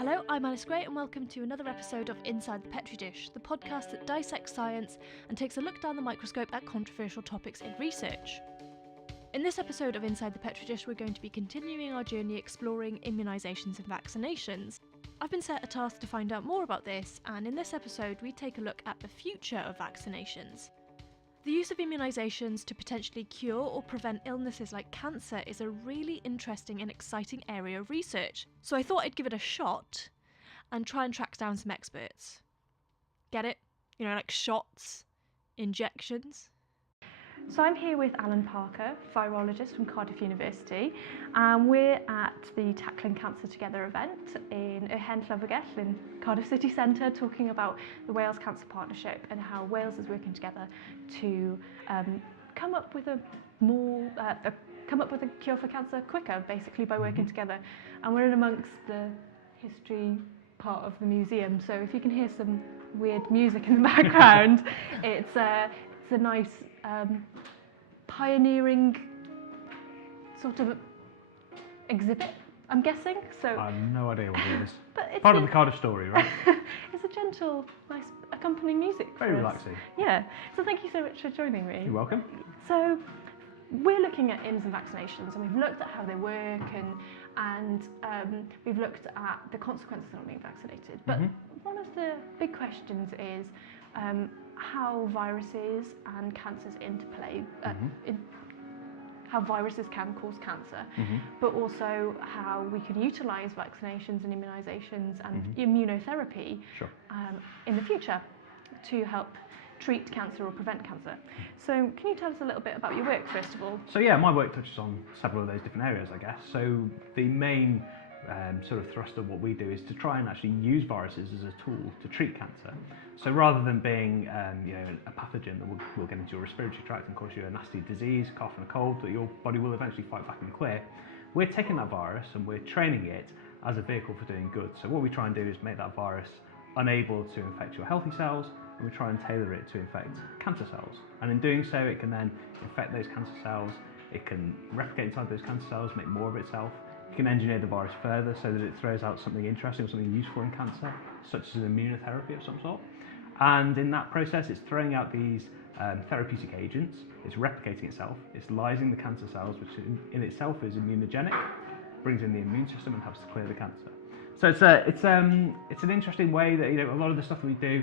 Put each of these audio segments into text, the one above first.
Hello, I'm Alice Gray and welcome to another episode of Inside the Petri Dish, the podcast that dissects science and takes a look down the microscope at controversial topics in research. In this episode of Inside the Petri Dish, we're going to be continuing our journey exploring immunisations and vaccinations. I've been set a task to find out more about this, and in this episode we take a look at the future of vaccinations. The use of immunisations to potentially cure or prevent illnesses like cancer is a really interesting and exciting area of research, so I thought I'd give it a shot and try and track down some experts. Get it? You know, like shots, injections. So I'm here with Alan Parker, virologist from Cardiff University, and we're at the Tackling Cancer Together event in Yr Hen Lyfrgell in Cardiff City Centre, talking about the Wales Cancer Partnership and how Wales is working together to come up with a cure for cancer quicker, basically by working together. And we're in amongst the history part of the museum, so if you can hear some weird music in the background, it's a nice pioneering sort of exhibit, I'm guessing. So I have no idea what it is. But it's part of the Cardiff story, right? It's a gentle, nice accompanying music. Very relaxing. Yeah. So thank you so much for joining me. You're welcome. So we're looking at IMS and vaccinations, and we've looked at how they work, and we've looked at the consequences of not being vaccinated. But one of the big questions is how viruses and cancers interplay, how viruses can cause cancer, but also how we can utilise vaccinations and immunisations and immunotherapy in the future to help treat cancer or prevent cancer. So can you tell us a little bit about your work, first of all? So yeah, my work touches on several of those different areas, I guess. So the main sort of thrust of what we do is to try and actually use viruses as a tool to treat cancer. So rather than being a pathogen that will get into your respiratory tract and cause you a nasty disease, cough and a cold that your body will eventually fight back and clear, we're taking that virus and we're training it as a vehicle for doing good. So what we try and do is make that virus unable to infect your healthy cells, and we try and tailor it to infect cancer cells. And in doing so, it can then infect those cancer cells, it can replicate inside those cancer cells, make more of itself. You can engineer the virus further so that it throws out something interesting or something useful in cancer, such as an immunotherapy of some sort. And in that process, it's throwing out these therapeutic agents, it's replicating itself, it's lysing the cancer cells, which in itself is immunogenic, brings in the immune system and helps to clear the cancer. So it's an interesting way that, a lot of the stuff that we do,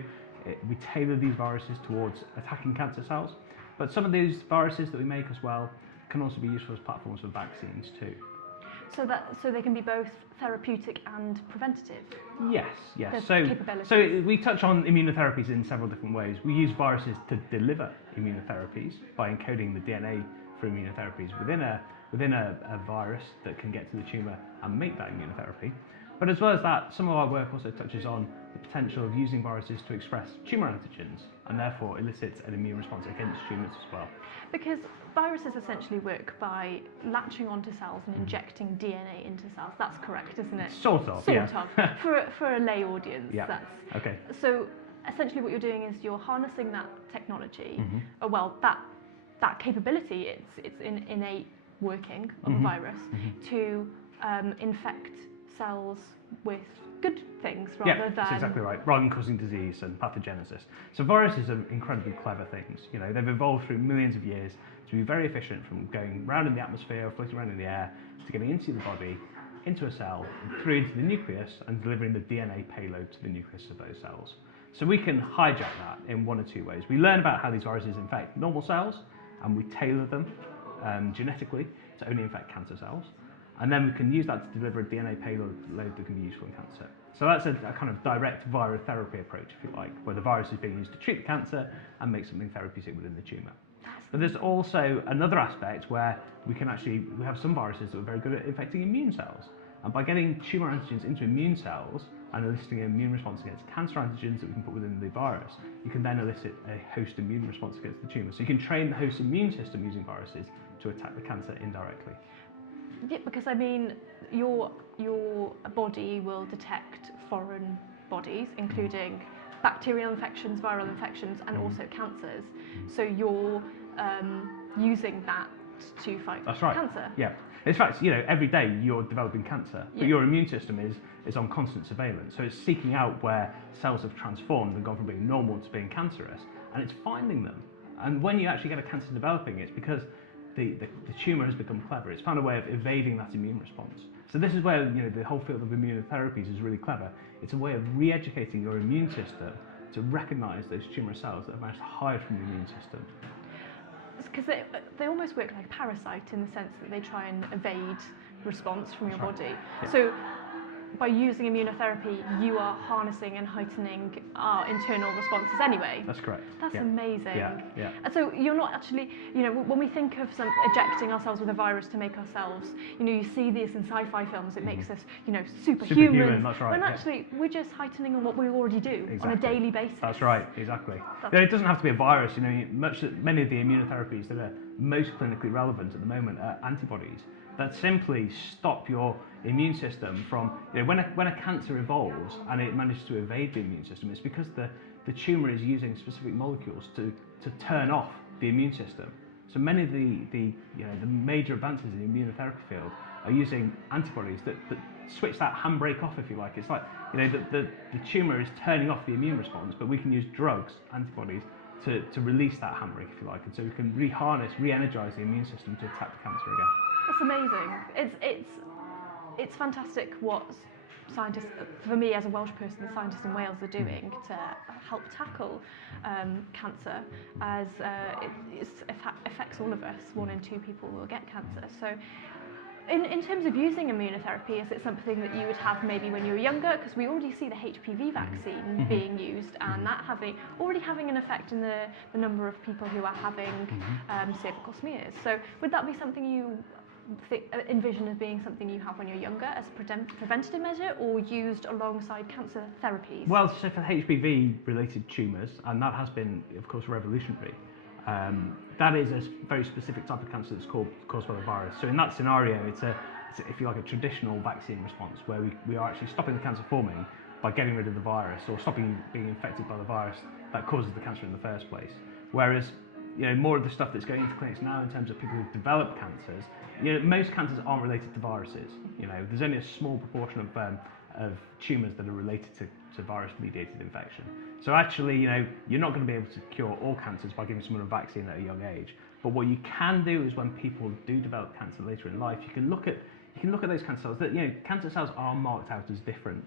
we tailor these viruses towards attacking cancer cells, but some of these viruses that we make as well can also be useful as platforms for vaccines too. So they can be both therapeutic and preventative? Yes. So we touch on immunotherapies in several different ways. We use viruses to deliver immunotherapies by encoding the DNA for immunotherapies within a virus that can get to the tumour and make that immunotherapy. But as well as that, some of our work also touches on the potential of using viruses to express tumour antigens and therefore elicit an immune response against tumours as well. Because viruses essentially work by latching onto cells and injecting DNA into cells. That's correct, isn't it? Sort of. For a lay audience. Yeah. Okay. So essentially what you're doing is you're harnessing that technology, that capability, it's innate working of a virus to infect cells with good things rather than... that's exactly right, rather than causing disease and pathogenesis. So viruses are incredibly clever things. They've evolved through millions of years to be very efficient, from going around in the atmosphere, floating around in the air, to getting into the body, into a cell, and through into the nucleus, and delivering the DNA payload to the nucleus of those cells. So we can hijack that in one or two ways. We learn about how these viruses infect normal cells, and we tailor them genetically to only infect cancer cells. And then we can use that to deliver a DNA payload that can be useful in cancer. So that's a kind of direct virotherapy approach, if you like, where the virus is being used to treat the cancer and make something therapeutic within the tumour. But there's also another aspect where we have some viruses that are very good at infecting immune cells. And by getting tumour antigens into immune cells and eliciting an immune response against cancer antigens that we can put within the virus, you can then elicit a host immune response against the tumour. So you can train the host immune system using viruses to attack the cancer indirectly. Yeah, because your body will detect foreign bodies, including bacterial infections, viral infections, and also cancers. So you're using that to fight cancer. Yeah. In fact, every day you're developing cancer, but your immune system is on constant surveillance. So it's seeking out where cells have transformed and gone from being normal to being cancerous, and it's finding them. And when you actually get a cancer developing, it's because the tumour has become clever. It's found a way of evading that immune response. So this is where the whole field of immunotherapies is really clever. It's a way of re-educating your immune system to recognise those tumour cells that have managed to hide from the immune system. Because they almost work like a parasite in the sense that they try and evade response from your body. Yeah. So by using immunotherapy, you are harnessing and heightening our internal responses anyway. That's correct. That's amazing. Yeah. And so you're not actually, when we think of ejecting ourselves with a virus to make ourselves, you see this in sci-fi films, it makes us, superhuman. That's right. When actually, we're just heightening on what we already do on a daily basis. That's right, exactly. It doesn't have to be a virus. Many of the immunotherapies that are most clinically relevant at the moment are antibodies that simply stop your immune system from, when a cancer evolves and it manages to evade the immune system, it's because the tumour is using specific molecules to turn off the immune system. So many of the major advances in the immunotherapy field are using antibodies that switch that handbrake off, if you like. It's like, the tumour is turning off the immune response, but we can use drugs, antibodies, to release that handbrake, if you like, and so we can re-energise the immune system to attack the cancer again. That's amazing. It's fantastic what scientists, for me as a Welsh person, the scientists in Wales are doing to help tackle cancer, as it affects all of us. 1 in 2 people will get cancer. So in terms of using immunotherapy, is it something that you would have maybe when you were younger? Because we already see the HPV vaccine being used, and that already having an effect in the number of people who are having cervical smears. So would that be something you envision as being something you have when you're younger as a preventative measure, or used alongside cancer therapies? Well, so for HPV-related tumours, and that has been, of course, revolutionary, that is a very specific type of cancer that's caused by the virus. So in that scenario, it's if you like, a traditional vaccine response where we are actually stopping the cancer forming by getting rid of the virus, or stopping being infected by the virus that causes the cancer in the first place. Whereas, more of the stuff that's going into clinics now in terms of people who've developed cancers, most cancers aren't related to viruses. There's only a small proportion of tumours that are related to virus-mediated infection. So actually, you're not going to be able to cure all cancers by giving someone a vaccine at a young age. But what you can do is, when people do develop cancer later in life, you can look at those cancer cells. That cancer cells are marked out as different,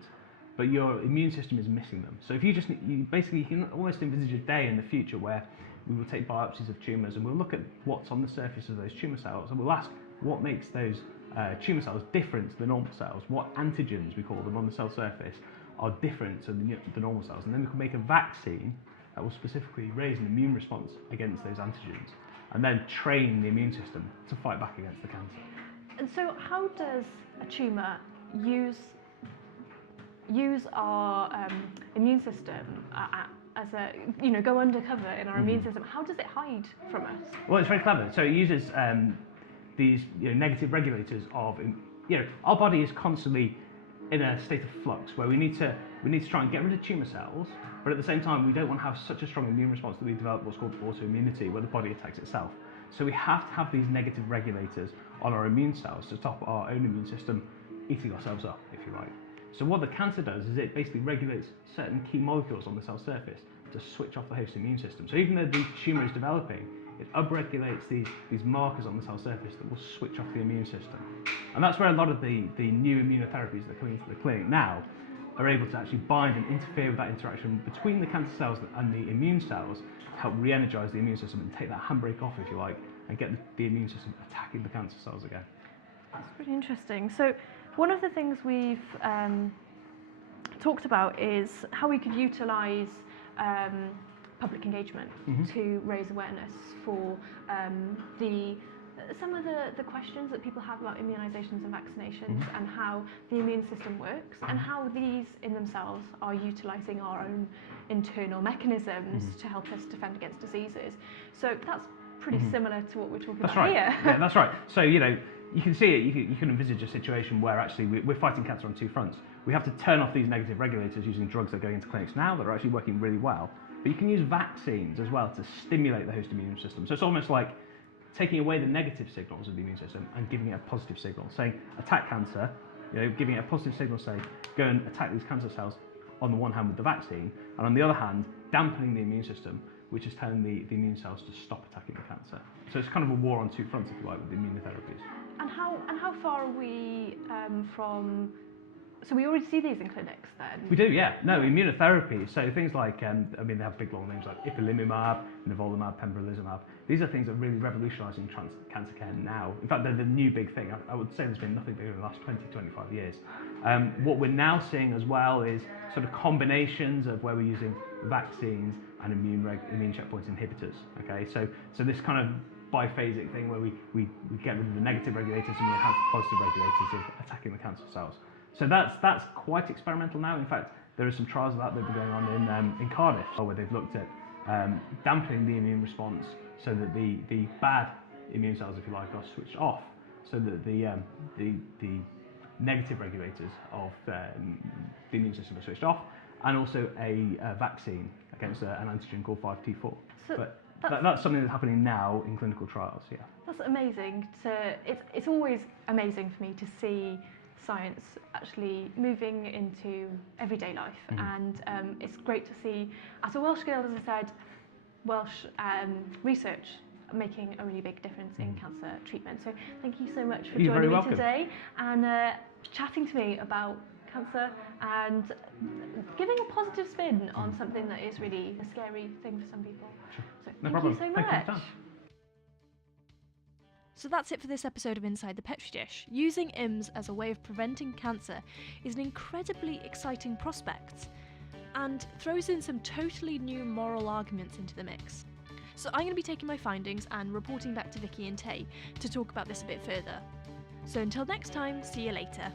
but your immune system is missing them. So if you can almost envisage a day in the future where we will take biopsies of tumours and we'll look at what's on the surface of those tumour cells, and we'll ask what makes those tumour cells different to the normal cells, what antigens, we call them, on the cell surface are different to the normal cells, and then we can make a vaccine that will specifically raise an immune response against those antigens, and then train the immune system to fight back against the cancer. And so how does a tumour use our immune system as go undercover in our immune system? How does it hide from us? Well, it's very clever. So it uses these negative regulators of, our body is constantly in a state of flux where we need to try and get rid of tumour cells, but at the same time we don't want to have such a strong immune response that we develop what's called autoimmunity, where the body attacks itself. So we have to have these negative regulators on our immune cells to stop our own immune system eating ourselves up, if you like. So what the cancer does is it basically regulates certain key molecules on the cell surface to switch off the host immune system. So even though the tumour is developing, it upregulates these markers on the cell surface that will switch off the immune system. And that's where a lot of the new immunotherapies that are coming into the clinic now are able to actually bind and interfere with that interaction between the cancer cells and the immune cells to help re-energise the immune system and take that handbrake off, if you like, and get the immune system attacking the cancer cells again. That's pretty interesting. So one of the things we've talked about is how we could utilise public engagement to raise awareness for some of the questions that people have about immunisations and vaccinations, and how the immune system works, and how these in themselves are utilising our own internal mechanisms to help us defend against diseases. So that's pretty similar to what we're talking about here. Yeah, that's right. So, you can see it, you can envisage a situation where actually we're fighting cancer on two fronts. We have to turn off these negative regulators using drugs that are going into clinics now that are actually working really well. But you can use vaccines as well to stimulate the host immune system. So it's almost like taking away the negative signals of the immune system and giving it a positive signal, saying attack cancer, giving it a positive signal, saying go and attack these cancer cells on the one hand with the vaccine, and on the other hand, dampening the immune system, which is telling the immune cells to stop attacking the cancer. So it's kind of a war on two fronts, if you like, with the immunotherapies. And how far are we from? So we already see these in clinics then? We do, yeah. No, immunotherapy. So things like, they have big long names like ipilimumab, nivolumab, pembrolizumab. These are things that are really revolutionising cancer care now. In fact, they're the new big thing. I would say there's been nothing bigger in the last 20, 25 years. What we're now seeing as well is sort of combinations of where we're using vaccines and immune checkpoint inhibitors. Okay, so this kind of biphasic thing where we get rid of the negative regulators and we enhance the positive regulators of attacking the cancer cells. So that's quite experimental now. In fact, there are some trials of that that are going on in Cardiff, where they've looked at dampening the immune response so that the bad immune cells, if you like, are switched off, so that the negative regulators of the immune system are switched off, and also a vaccine against an antigen called 5T4. So that's something that's happening now in clinical trials. Yeah, that's amazing. It's always amazing for me to see science actually moving into everyday life, and it's great to see at a Welsh scale, as I said, Welsh research making a really big difference in cancer treatment. So thank you so much for joining me today and chatting to me about cancer and giving a positive spin on something that is really a scary thing for some people. Sure. So no thank problem. you so Thank much. you. So that's it for this episode of Inside the Petri Dish. Using IMS as a way of preventing cancer is an incredibly exciting prospect and throws in some totally new moral arguments into the mix. So I'm going to be taking my findings and reporting back to Vicki and Tay to talk about this a bit further. So until next time, see you later.